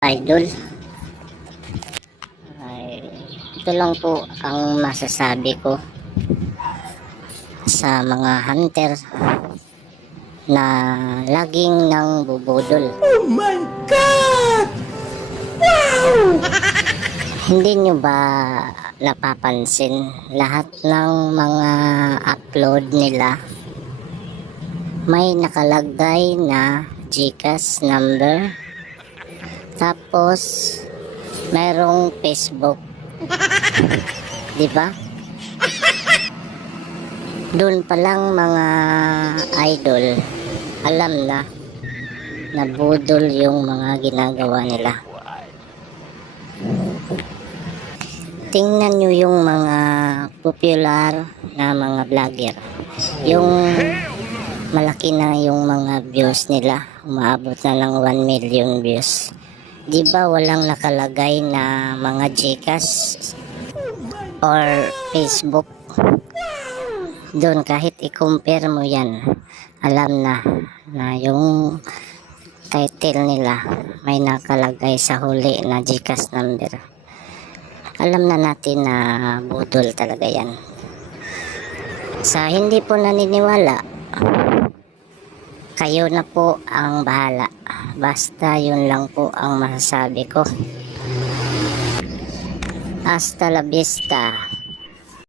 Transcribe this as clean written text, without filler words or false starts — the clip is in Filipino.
Idol, ay ito lang po ang masasabi ko sa mga hunter na laging nang bubudol. Oh my God! Wow! Hindi nyo ba napapansin lahat ng mga upload nila may nakalagay na GCash number, tapos merong Facebook, di ba? Doon pa lang mga idol, alam na budol yung mga ginagawa nila. Tingnan nyo yung mga popular na mga vlogger, yung malaki na yung mga views nila, umaabot na ng 1 million views. Di ba walang nakalagay na mga GCash or Facebook? Doon kahit i-compare mo yan, alam na yung title nila may nakalagay sa huli na GCash number. Alam na natin na budol talaga yan. Sa hindi po naniniwala, kayo na po ang bahala. Basta yun lang po ang masasabi ko. Hasta la vista.